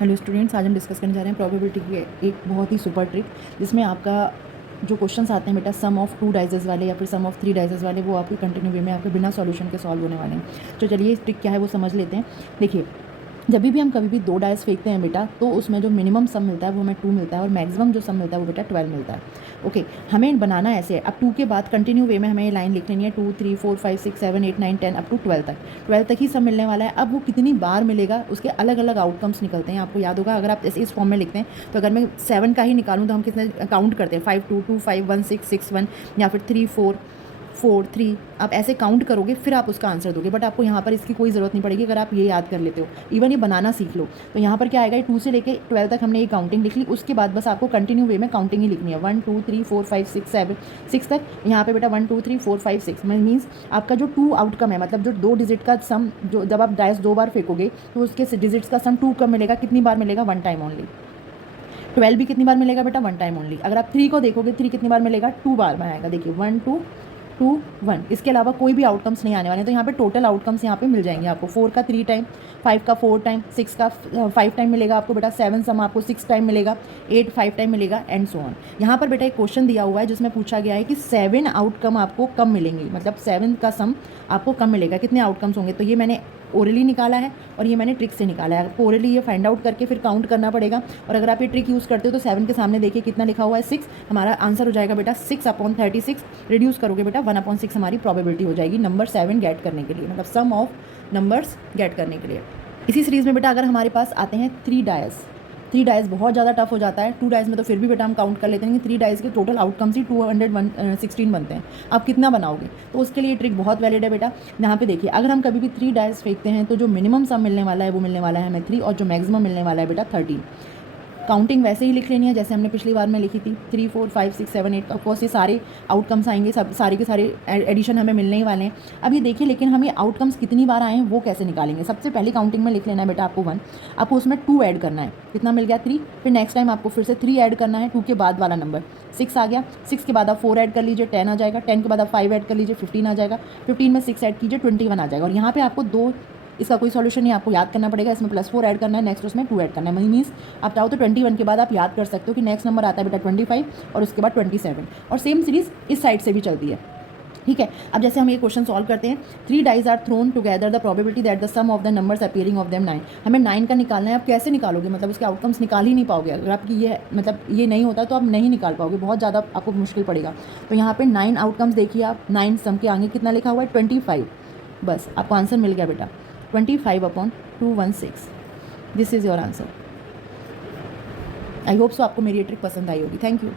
Hello students, आज हम discuss करने जा रहे हैं प्रोबेबिलिटी की एक बहुत ही सुपर ट्रिक, जिसमें आपका जो क्वेश्चंस आते हैं बेटा सम ऑफ 2 डाइजेस वाले या फिर सम ऑफ 3 डाइजेस वाले, वो आपके कंटिन्यू वे में आपके बिना सॉल्यूशन के सॉल्व होने वाले हैं। तो चलिए इस ट्रिक क्या है वो समझ लेते हैं। देखिए, जब भी हम कभी भी 2 डाइस फेंकते हैं बेटा, तो उसमें जो मिनिमम सम मिलता है वो हमें 2 मिलता है और मैक्सिमम जो सम मिलता है वो बेटा 12 मिलता है। ओके, हमें बनाना ऐसे है। अब 2 के बाद कंटिन्यू वे में हमें ये लाइन लिख लेनी है 2 3 4 5 6 7 8 9 10 अप टू 12 तक। 12 तक ही सब मिलने वाला है। अब वो कितनी बार मिलेगा उसके अलग अलग आउटकम्स निकलते हैं। आपको याद होगा, अगर आप ऐसे इस फॉर्म में लिखते हैं तो अगर मैं 7 का ही निकालूँ तो हम कितने काउंट करते हैं, 5 2 2 5 1 6 6 1 या फिर 3 4 4 3। आप ऐसे काउंट करोगे फिर आप उसका आंसर दोगे, बट आपको यहाँ पर इसकी कोई ज़रूरत नहीं पड़ेगी अगर आप ये याद कर लेते हो। इवन ये बनाना सीख लो तो यहाँ पर क्या आएगा, 2 से लेके 12 तक हमने ये काउंटिंग लिख ली। उसके बाद बस आपको कंटिन्यू वे में काउंटिंग ही लिखनी है, 1 2 3 4 5 6 7 6 तक। यहाँ पे बेटा 1 2 3 4 5 6 मीन्स आपका जो 2 आउटकम है, मतलब जो 2 डिजिट का सम, जो जब आप डाइस 2 बार फेंकोगे तो उसके डिजिट्स का सम 2 कब मिलेगा, कितनी बार मिलेगा, 1 टाइम ओनली। 12 भी कितनी बार मिलेगा बेटा, 1 टाइम ओनली। अगर आप 3 को देखोगे, 3 कितनी बार मिलेगा, 2 बार में आएगा। देखिए 1 2 2 1, इसके अलावा कोई भी आउटकम्स नहीं आने वाले। तो यहाँ पे टोटल आउटकम्स यहाँ पे मिल जाएंगे आपको। 4 का 3 टाइम, 5 का 4 टाइम, 6 का 5 टाइम मिलेगा आपको बेटा, 7 सम आपको 6 टाइम मिलेगा, 8 5 टाइम मिलेगा एंड सो ऑन। यहाँ पर बेटा एक क्वेश्चन दिया हुआ है जिसमें पूछा गया है कि 7 आउटकम आपको कब मिलेंगे, मतलब 7 का सम आपको कब मिलेगा, कितने आउटकम्स होंगे। तो ये मैंने ओरली निकाला है और ये मैंने ट्रिक से निकाला है। आपको ओरली ये फाइंड आउट करके फिर काउंट करना पड़ेगा, और अगर आप ये ट्रिक यूज़ करते हो तो 7 के सामने देखिए कितना लिखा हुआ है, 6। हमारा आंसर हो जाएगा बेटा 6/36। रिड्यूस करोगे बेटा 1/6 हमारी प्रोबेबिलिटी हो जाएगी नंबर 7 गेट करने के लिए, मतलब सम ऑफ नंबर्स गेट करने के लिए। इसी सीरीज़ में बेटा अगर हमारे पास आते हैं 3 डायस, 3 डाइस बहुत ज़्यादा टफ हो जाता है। 2 डाइस में तो फिर भी बेटा हम काउंट कर लेते हैं, 3 डाइस के टोटल आउटकम्स ही 216 बनते हैं। आप कितना बनाओगे, तो उसके लिए ट्रिक बहुत वैलिड है बेटा। यहाँ पे देखिए, अगर हम कभी भी 3 डाइस फेंकते हैं तो जो मिनिमम सम मिलने वाला है वो मिलने वाला है हमें 3, और जो मैक्सिमम मिलने वाला है बेटा 13। काउंटिंग वैसे ही लिख लेनी है जैसे हमने पिछली बार में लिखी थी, 3 4 5 6 7 8। ऑफकोर्स ये सारे आउटकम्स आएंगे, सब सारे के सारे एडिशन हमें मिलने ही वाले हैं। अब ये देखिए, लेकिन हम ये आउटकम्स कितनी बार आए हैं वो कैसे निकालेंगे। सबसे पहले काउंटिंग में लिख लेना है बेटा आपको 1, आपको उसमें 2 ऐड करना है, कितना मिल गया 3। फिर नेक्स्ट टाइम आपको फिर से 3 ऐड करना है, 2 के बाद वाला नंबर 6 आ गया। 6 के बाद आप 4 ऐड कर लीजिए, 10 आ जाएगा। 10 के बाद आप 5 ऐड कर लीजिए, 15 आ जाएगा। 15 में 6 ऐड कीजिए, 21 आ जाएगा। और यहाँ पे आपको 2, इसका कोई सॉल्यूशन नहीं, आपको याद करना पड़ेगा। इसमें +4 ऐड करना है, नेक्स्ट उसमें 2 ऐड करना है। मीन्स आप चाहो तो 21 के बाद आप याद कर सकते हो कि नेक्स्ट नंबर आता है बेटा 25 और उसके बाद 27। और सेम सीरीज़ इस साइड से भी चलती है, ठीक है। अब जैसे हम ये क्वेश्चन सॉल्व करते हैं, 3 dice are thrown together, the probability that the sum of the numbers appearing of them 9। हमें 9 का निकालना है। आप कैसे निकालोगे, मतलब उसके आउटकम्स निकाल ही नहीं पाओगे। अगर आपकी ये मतलब ये नहीं होता तो आप नहीं निकाल पाओगे, बहुत ज़्यादा आपको मुश्किल पड़ेगा। तो यहाँ पे 9 आउटकम्स देखिए आप, 9 सम के आगे कितना लिखा हुआ है 25। बस आपको आंसर मिल गया बेटा, 25/216। This is your answer. I hope so आपको मेरी ये ट्रिक पसंद आई होगी। Thank you.